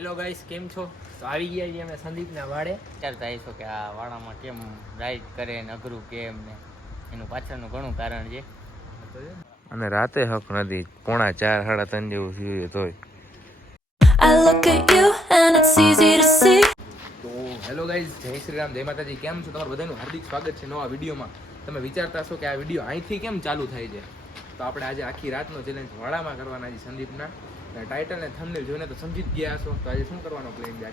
Hello guys, કેમ છો? તો આવી ગયા છીએ અમે સંદીપના વાડે. વિચારતા હશો કે આ વાડામાં કેમ રાઈડ કરે ને અઘરું કેમ ને એનું પાછળનું ઘણું કારણ છે. અને રાતે હક નથી, 3:30 3:30 જેવું થયું તોય. I look at you and it's easy to see. તો હેલો ગાઈઝ, જય શ્રી રામ, જય માતાજી. કેમ છો? તમારું બધાનું હાર્દિક સ્વાગત છે નવા વિડીયોમાં. તમે વિચારતા હશો કે આ વિડીયો અહીંથી કેમ ચાલુ થાય છે. તો આપણે આજે આખી રાતનો ચેલેન્જ વાડામાં કરવાના છે સંદીપના. ટાઇટલ ને થંબનેલ જોઈને તો સમજી જ ગયા હશો. તો આજે શું કરવાનો પ્લાન છે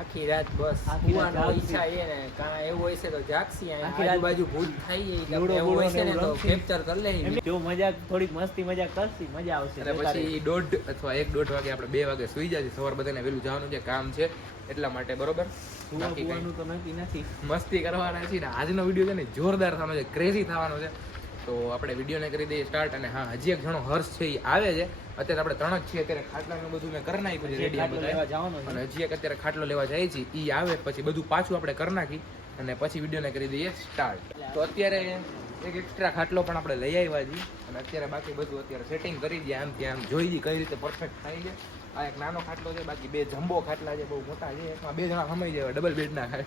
આખી રાત બસ સુવાનો ઈચ્છા છે ને, કાં એવું હોય છે તો જાગસી, આજુબાજુ ભૂત થાય છે એટલે એવું હોય છે ને તો કેપ્ચર કરી લઈએ. જો મજાક થોડીક મસ્તી મજાક કરશી, મજા આવશે. અને પછી 1:30 અથવા 1-1:30 વાગે આપણે 2 વાગે સુઈ જઈએ. સવાર બધાને વહેલું જવાનું છે, કામ છે એટલા માટે, બરોબર? સુવાનું તો નથી, મસ્તી કરવાના છે ને. આજનો વિડીયો છે ને જોરદાર થવાનો છે, ક્રેઝી થવાનો છે. તો આપણે વિડીયોને કરી દઈએ સ્ટાર્ટ. અને હા, હજી એક જણો હર્ષ છે એ આવે છે. અત્યારે આપણે 3 જ છીએ. અત્યારે ખાટલાનું બધું મેં કરી નાખ્યું છે રેડી. અને હજી એક અત્યારે ખાટલો લેવા જાય છે, એ આવે પછી બધું પાછું આપણે કરી નાખી અને પછી વિડીયોને કરી દઈએ સ્ટાર્ટ. તો અત્યારે એક એક્સ્ટ્રા ખાટલો પણ આપણે લઈ આવ્યા છીએ અને અત્યારે બાકી બધું અત્યારે સેટિંગ કરી દઈએ. આમ ત્યાં જોઈ દઈએ કઈ રીતે પરફેક્ટ થાય છે. આ એક નાનો ખાટલો છે, બાકી 2 જમ્બો ખાટલા છે, બહુ મોટા છે. એમાં 2 જણા સમાઈ જાય, ડબલ બેડ ના ખાય.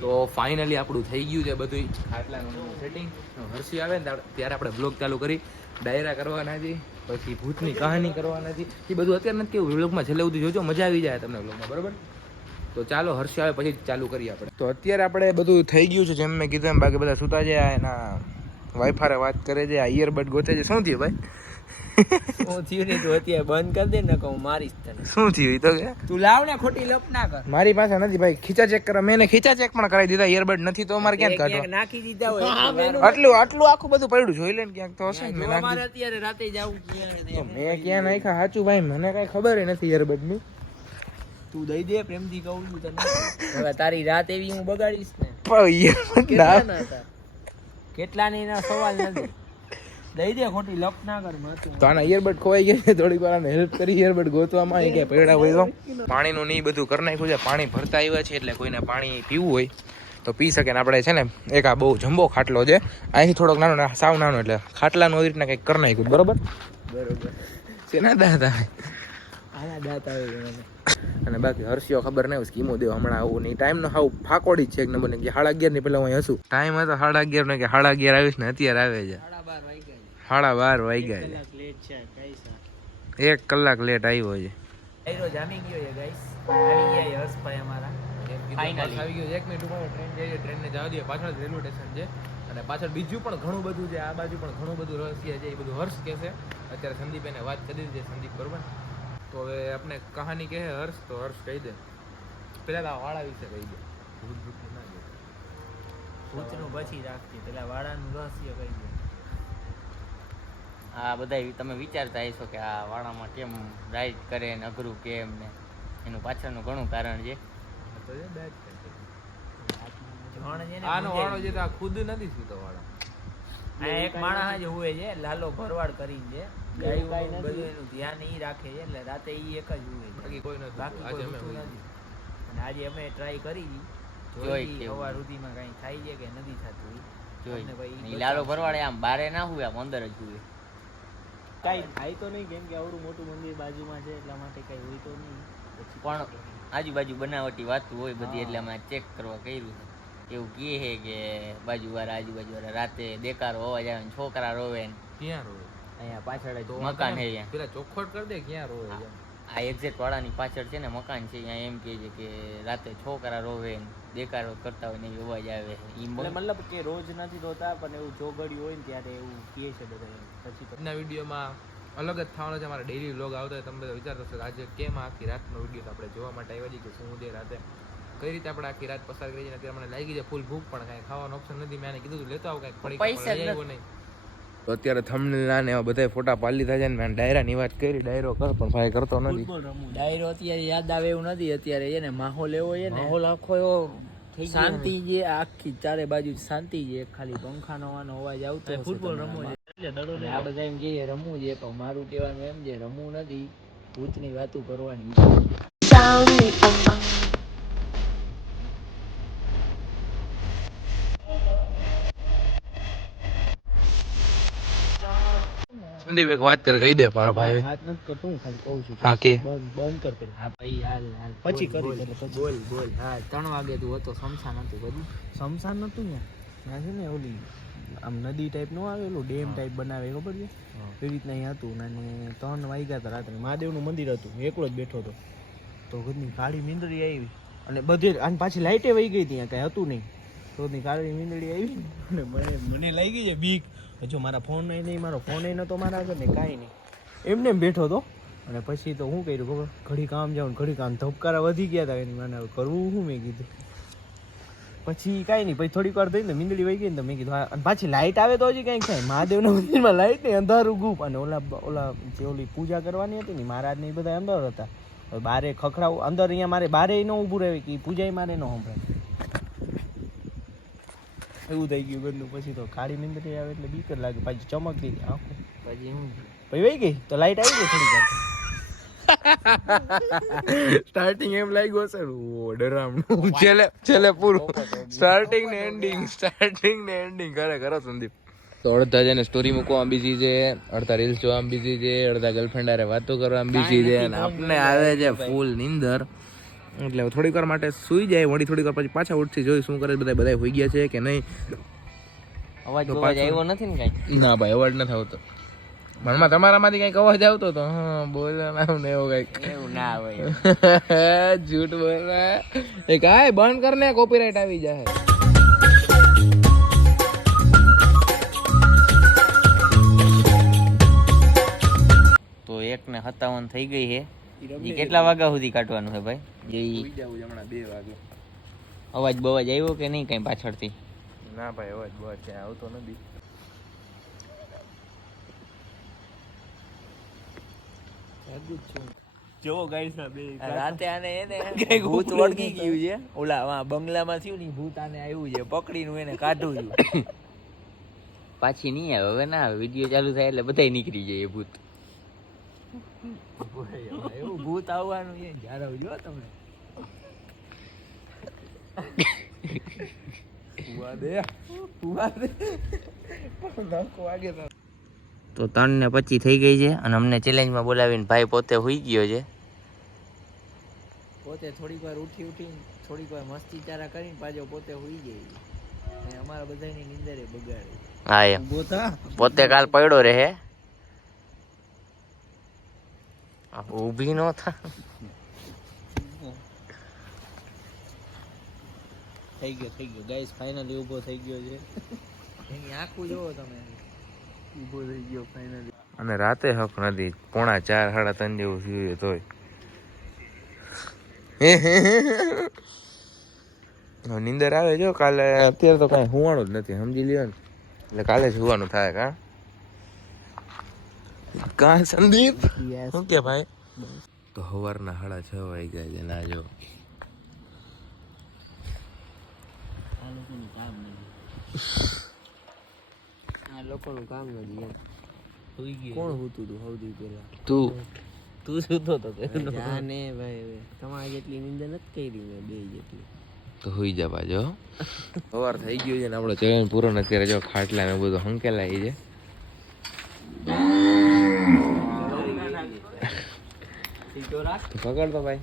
તો ફાઇનલી આપણું થઈ ગયું છે બધું ખાટલાનું સેટિંગ. હર્ષી આવે ને ત્યારે આપણે બ્લોગ ચાલુ કરી ડાયરા કરવાના છે, પછી ભૂતની કહાની કરવાના છે. એ બધું અત્યારે નથી કેવું, વ્લોગમાં છેલ્લે સુધી જોજો, મજા આવી જાય તમને વ્લોગમાં, બરોબર? તો ચાલો હર્ષી આવે પછી ચાલુ કરીએ આપણે. તો અત્યારે આપણે બધું થઈ ગયું છે જેમ મેં કીધું એમ. બાકી બધા સુતા છે, એના વાઈફારે વાત કરે છે, આ ઇયરબડ ગોતે છે. શું થયું ભાઈ? હું થયું નહીં, તું અત્યારે બંધ કરી દે ને, હું મારીશ તને. શું થયું એ તો કે તું લાવ ને, ખોટી લપ ના કર. મારી પાસે નથી ભાઈ, ખીચા ચેક કરવા. મેં ખીચા ચેક પણ કરાવી દીધા. ઇયરબડ નથી તો અમારે ક્યાં કાઢવા? નાખી દીધા હોય આટલું આખું બધું પડ્યું, જોઈ લે ને ક્યાંક તો હશે ને. મેં મારે અત્યારે રાતે જવું મેં ક્યાં નાખ્યા? સાચું ભાઈ, મને કઈ ખબર નથી ઇયરબડ ની. તું દઈ દે, પ્રેમથી કહું છું તને. હવે તારી રાત એવી હું બગાડીશ ને. કેટલાની એના સવાલ નથી. દઈ દે, ખોટી લપ ના કર. તો આના ઇયરબડ ખોવાઈ ગયા છે, થોડીક વાર હેલ્પ કરી ઇયરબડ ગોતવામાં. એ કે પૈડા હોય તો પાણીનું નહીં બધું કરી નાખ્યું છે. પાણી ભરતા આવ્યા છે એટલે કોઈને પાણી પીવું હોય તો પી શકે ને. આપણે છે ને એક આ બહુ જમ્બો ખાટલો છે, અહીંથી થોડોક નાનો, સાવ નાનો, એટલે ખાટલાનું આવી રીતના કંઈક કરી નાખ્યું, બરોબર? બરોબર છે ને દાંત આવે, આના દાંત આવે મને. અને બાકી હર્ષિયો ખબર નહીં, સ્કીમો દેવો હમણાં આવું નહીં. ટાઈમનો હાવ ફાકોડી જ છે એક નંબર ને. 11:30 ની પહેલા હું હશું. ટાઈમ હતો 11:30 ને, કે 11:30 આવીશ ને અત્યારે આવે છે 12:30 વાગ્યા છે. 1 કલાક લેટ આવ્યો છે. ડાયરો જામી ગયો છે ગાઈસ. આવી ગયા હર્ષભાઈ અમારા. ફાઇનલી આવી ગયો. 1 મિનિટ ઉપર ટ્રેન જાય, ટ્રેનને જવા દઈએ. પાછળ રેલવે સ્ટેશન છે અને પાછળ બીજું પણ ઘણું બધું છે. આ બાજુ પણ ઘણું બધું રહસ્ય છે, એ બધું હર્ષ કહે છે. અત્યારે સંદીપ એને વાત કરી દીધી છે, સંદીપ, બરોબર? તો હવે આપણે કહાની કહે હર્ષ, તો હર્ષ કહી દે. પેલા વાળા વિશે કહી દે. ભૂત ના દે, ભૂતનું પછી રાખતી, પેલા વાળાનું રહસ્ય કહી દે. આ બધા તમે વિચારતા હશો કે આ વાડામાં કેમ રાઈડ કરે ને અઘરું કેમ ને એનું પાછળનું ઘણું કારણ છે. આનો વાળો જે તો ખુદ નથી સુતો વાળો. આ એક માણસ જ હોય છે, લાલો ભરવાડ કરીને છે. ગાયું બધું એનું ધ્યાન ઈ રાખે છે, એટલે રાતે ઈ એક જ હોય છે, બાકી કોઈ નથી. બાકી આજે કોઈ અમે હોતું નથી. અને આજે અમે ટ્રાય કરી જોઈ જોઈ સવાર સુધીમાં કઈ થાય છે કે નથી થતું. જોઈ લાલો ભરવાડે આમ બારે ના હોય, આમ અંદર જ હોય. કઈ થાય તો નહીં, કેમ કે આવડું મોટું મંદિર બાજુમાં છે એટલા માટે કઈ હોય તો નહીં. પણ આજુબાજુ બનાવટી વાતું હોય બધી, એટલે અમે ચેક કરવા કર્યું છે. એવું કહે છે કે આજુબાજુ રાતે દેકારો અવાજ આવે ને છોકરા રોવે ને. ક્યાં રોવે? અહીંયા પાછળ જ તો મકાન છે. અહીંયા પેલા ચોખવટ કરી દે, ક્યાં રોવે છે? આ એક્ઝેક્ટ વાળાની પાછળ છે ને મકાન છે, અહીંયા એમ કહે છે કે રાતે છોકરા રોવે ને દેકારો કરતા હોય ને એવી અવાજ આવે. મતલબ કે રોજ નથી રોતા, પણ એવું જોગડ્યું હોય ને ત્યારે એવું કહે છે બધા. પછી આજના વિડીયોમાં અલગ જ થવાનો છે. અમારા ડેઈલી વ્લોગ આવતા હોય. તમે બધા વિચારતો હશો કે આજે કેમ આખી રાતનો વિડીયો આપણે જોવા માટે આવ્યા છીએ, કે શું છે રાતે, કઈ રીતે આપણે આખી રાત પસાર કરી. અત્યારે મને લાગી જાય ફૂલ ભૂખ, પણ કાંઈ ખાવાનો ઓપ્શન નથી. મેં કીધું લેતો આવું કાંઈક પડી, પૈસા જ આવ્યો નહીં. તો અત્યારે થંબનેલ ને એવા બધા ફોટા પાડી લીધા છે ને. મેં ડાયરાની વાત કરી, ડાયરો કર, પણ ભાઈ કરતો નથી. ડાયરો અત્યારે યાદ આવે એવું નથી. અત્યારે છે ને માહોલ એવો છે ને, માહોલ આખો એવો શાંતિ છે, આખી ચારે બાજુ શાંતિ છે. ખાલી પંખાનો અવાજ આવતો. ફૂટબોલ રમવો છે એટલે આ બધા એમ કે રમવું છે, પણ મારું કહેવાનું એમ છે રમવું નથી, ભૂતની વાતો કરવાની. સંદીપ એક વાત કરી કહી દે મારા ભાઈ. હાથ નથી કરતો હું ખાલી કહું છું. હા કે બંધ કર પેલા. હા ભાઈ હાલ હાલ પછી બોલ, કરી બોલ. એટલે પછી. બોલ બોલ હા 3 વાગે તું હતો સમસાન હતું બધું શમશાન નતું ને ત્યાં છે ને ઓલી આમ નદી ટાઈપ નો આવે ઓલું ડેમ ટાઈપ બનાવે ખબર છે એવી રીતના અહીંયા હતું અને 3 વાગ્યા હતા રાત્રે મહાદેવનું મંદિર હતું હું એકલો જ બેઠો હતો તો ઘરની કાળી મીંદડી આવી અને બધે અને પાછી લાઈટે વહી ગઈ ત્યાં કાંઈ હતું નહીં તો કાળી મીંદડી આવી અને મને લાગી છે બીક જો મારા ફોન નહીં મારો ફોન નહોતો મારા આગળ ને કાંઈ નહીં એમને એમ બેઠો હતો અને પછી તો શું કર્યું ખબર ઘડી કામ જાઉં ઘડી કામ ધબકારા વધી ગયા હતા એની મને કરવું શું મેં કીધું પછી કાંઈ નહીં પછી થોડીક વાર થઈને મીંદડી વહી ગઈ ને તો મેં કીધું હા અને પાછી લાઇટ આવે તો હજી કંઈક થાય મહાદેવના મંદિરમાં લાઇટ નહીં અંધારું ગુપ અને ઓલા જે ઓલી પૂજા કરવાની હતી ને મહારાજ ને એ બધા અંદર હતા હવે બારે ખખડાવું અંદર અહીંયા મારે બારે ન ઊભું રહે કે પૂજા મારે ન સંભળાય એવું થઈ ગયું બધું પછી તો કાળી મીંદડી આવે એટલે બીક જ લાગે પાછી ચમકતી હતી આંખો પછી હું પછી વહી ગઈ તો લાઇટ આવી ગઈ થોડી વાર સ્ટાર્ટિંગ એમ લાગ્યું હશે ઓ ડરામણું છેલ્લે પૂરું સ્ટાર્ટિંગ ને એન્ડિંગ કરે સંદીપ તો અડધા છે ને સ્ટોરી મૂકવામાં બીજી છે અડધા રીલ્સ જોવામાં બીજી છે અડધા ગર્લફ્રેન્ડ હારે વાતો કરવામાં બીજી છે અને આપણે આવે છે ફૂલ નીંદર એટલે થોડીક વાર માટે સુઈ જાય વળી થોડીક વાર પછી પાછા ઉઠી જોઈ શું કરે બધા હોઈ ગયા છે કે નહીં અવાજ આવ્યો નથી ને કાંઈ ના ભાઈ અવાજ નથી આવતો મનમાં તમારામાંથી કઈક અવાજ આવતો તો હા બોલવાનું ને એવું કઈક એવું ના આવે झूठ बोल रहा है એ કાય બંધ કરને કોપીરાઈટ આવી જાય તો 1:57 થઈ ગઈ છે ઈ કેટલા વાગ્યા સુધી કાઢવાનું છે ભાઈ જે હમણાં 2 વાગે અવાજ બવાજ આવ્યો કે નહીં કઈ પાછળથી ના ભાઈ અવાજ બહુ ક્યાં આવતો નથી જો ગાઈસ ના બે રાતે આને એને ભૂત વળગી ગયું છે ઓલા બંગલામાં થયું ને ભૂત આને આવ્યું છે પકડીને એને કાઢું છું પાછી નહીં આવે હવે ના આવે વિડીયો ચાલુ થાય એટલે બધાય નીકળી જાય એ ભૂત એવું ભૂત આવવાનું છે જાળવજો તમે તો 3:25 થઈ ગઈ છે અને અમને ચેલેન્જમાં બોલાવીને ભાઈ પોતે હોઈ ગયો છે પોતે થોડીક વાર ઉઠીને થોડીક વાર મસ્તી ચારા કરીને પાછો પોતે હોઈ જાય અને અમારા બધાની નીંદરે બગાડે હા એમ પોતે કાલ પડ્યો રહે ઊભી નો થા થઈ ગયો ગાઈસ ફાઇનલી ઊભો થઈ ગયો છે એની આખું જોવો તમે ઊભો થઈ ગયો ફાઇનલી અને રાતે હક નથી 3:30 3:30 જેવું થયું તોય નીંદર આવે જો કાલે અત્યારે તો કઈ હુવાનું જ નથી સમજી લ્યો ને એટલે કાલે જ હુવાનું થાય કા સંદીપ શું કે ભાઈ તો સવારના 6:30 વાગ્યા છે ના જો આ લોકોનું કામ નથી કોણ હોતું તું સૌથી પહેલા તું સુતો તો જાને ભાઈ તમારી જેટલી નિંદર નથી કરી મેં બે જેટલી તો હોઈ જા બાજો સવાર થઈ ગયું છે ને આપણો ચેલેન્જ પૂરો નથી અત્યારે જો ખાટલા ને બધું હંકેલાઈ છે તો પકડ તો ભાઈ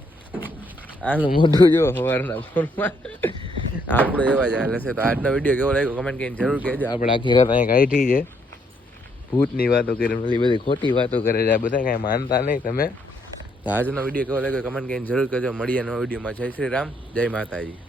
આનું મોઢું જો સવારના ફોનમાં આપણો એવા જ હાલ હશે તો આજનો વિડીયો કેવો લાગ્યો કમેન્ટ કરીને જરૂર કહેજો આપણે આખી રાત અહીંયા કાઢી છે ભૂતની વાતો કરીને પેલી બધી ખોટી વાતો કરે છે આ બધા કાંઈ માનતા નહીં તમે તો આજનો વિડીયો કેવો લાગ્યો કમેન્ટ કરીને જરૂર કરજો મળીએ નવા વિડીયોમાં જય શ્રી રામ જય માતાજી